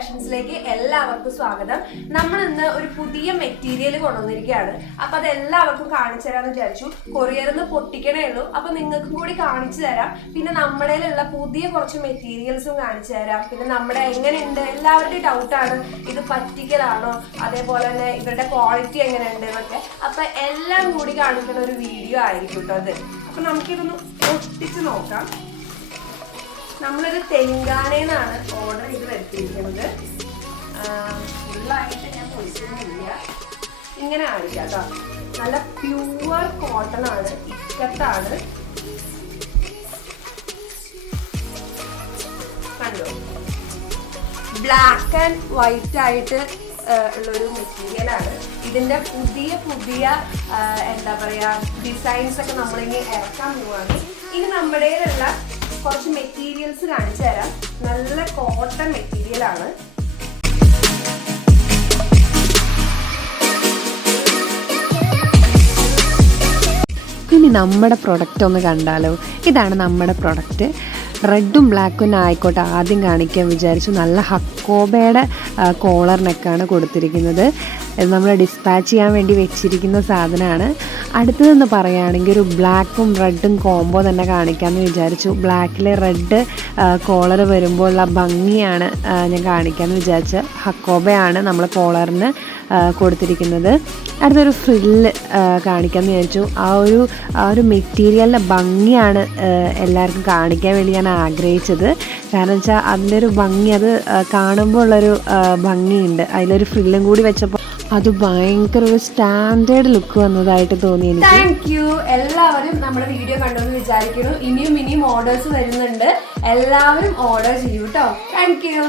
ഫാഷൻസിലേക്ക് എല്ലാവർക്കും സ്വാഗതം. നമ്മൾ ഇന്ന് ഒരു പുതിയ മെറ്റീരിയൽ കൊണ്ടുവന്നിരിക്കുകയാണ്. അപ്പൊ അത് എല്ലാവർക്കും കാണിച്ചു തരാന്ന് വിചാരിച്ചു. കൊറിയറിന്ന് പൊട്ടിക്കണേ ഉള്ളൂ. അപ്പൊ നിങ്ങൾക്കും കൂടി കാണിച്ചു തരാം. പിന്നെ നമ്മുടെ പുതിയ കുറച്ച് മെറ്റീരിയൽസും കാണിച്ചു തരാം. പിന്നെ നമ്മുടെ എങ്ങനെയുണ്ട്, എല്ലാവരുടെയും ഡൗട്ടാണ് ഇത് പറ്റിക്കലാണോ, അതേപോലെ തന്നെ ഇവരുടെ ക്വാളിറ്റി എങ്ങനെയുണ്ട് എന്നൊക്കെ. അപ്പൊ എല്ലാം കൂടി കാണിക്കുന്ന ഒരു വീഡിയോ ആയിരിക്കും കേട്ടോ അത്. അപ്പൊ നമുക്കിതൊന്ന് ഒട്ടിച്ച് നോക്കാം. നമ്മളിത് തെലങ്കാനയിലാണ് ഓർഡർ ചെയ്ത് വരുത്തിയിരിക്കുന്നത്. ഫുള്ളായിട്ട് ഞാൻ പൊളിക്കുന്നില്ല, ഇങ്ങനെ കാണിക്കാം കേട്ടോ. നല്ല പ്യുവർ കോട്ടൺ ആണ്, ഇക്കത്താണ്. കണ്ടോ, ബ്ലാക്ക് ആൻഡ് വൈറ്റ് ആയിട്ട് ഉള്ളൊരു മെറ്റീരിയലാണ്. ഇതിന്റെ പുതിയ എന്താ പറയാ ഡിസൈൻസ് ഒക്കെ നമ്മളിനി ഇറക്കാൻ പോവാണ്. ഇനി നമ്മുടെ കുറച്ച് മെറ്റീരിയൽസ് കാണിച്ചു തരാം. നല്ല കോട്ടൺ മെറ്റീരിയൽ ആണ്. ഇനി നമ്മുടെ പ്രൊഡക്റ്റ് ഒന്ന് കണ്ടാലോ. ഇതാണ് നമ്മുടെ പ്രൊഡക്റ്റ്. റെഡും ബ്ലാക്കും ആയിക്കോട്ടെ ആദ്യം കാണിക്കാൻ വിചാരിച്ചു. നല്ല ഹക്കോബയുടെ കോളർ നെക്കാണ് കൊടുത്തിരിക്കുന്നത്. നമ്മൾ ഡിസ്പാച്ച് ചെയ്യാൻ വേണ്ടി വെച്ചിരിക്കുന്ന സാധനമാണ്. അടുത്തതെന്ന് പറയുകയാണെങ്കിൽ ഒരു ബ്ലാക്കും റെഡും കോംബോ തന്നെ കാണിക്കാമെന്ന് വിചാരിച്ചു. ബ്ലാക്കിലെ റെഡ് കോളർ വരുമ്പോൾ ഉള്ള ഭംഗിയാണ് ഞാൻ കാണിക്കാമെന്ന് വിചാരിച്ച്. ഹക്കോബയാണ് നമ്മൾ കോളറിന് കൊടുത്തിരിക്കുന്നത്. അടുത്തൊരു ഫ്രില്ല് കാണിക്കാമെന്ന് വിചാരിച്ചു. ആ ഒരു മെറ്റീരിയലിൻ്റെ ഭംഗിയാണ് എല്ലാവർക്കും കാണിക്കാൻ വേണ്ടി ഞാൻ ആഗ്രഹിച്ചത്. കാരണം വെച്ചാൽ അതിൻ്റെ ഒരു ഭംഗി, അത് കാണുമ്പോൾ ഉള്ളൊരു ഭംഗിയുണ്ട്. അതിലൊരു ഫ്രില്ലും കൂടി വെച്ചപ്പോൾ അത് ഭയങ്കര ഒരു സ്റ്റാൻഡേർഡ് ലുക്ക് വന്നതായിട്ട് തോന്നി എനിക്ക്. Thank you. എല്ലാവരും നമ്മുടെ വീഡിയോ കണ്ടെന്ന് വിചാരിക്കുന്നു. ഇനിയും ഓർഡേഴ്സ് വരുന്നുണ്ട്. എല്ലാവരും ഓർഡർ ചെയ്യൂ കേട്ടോ. Thank you.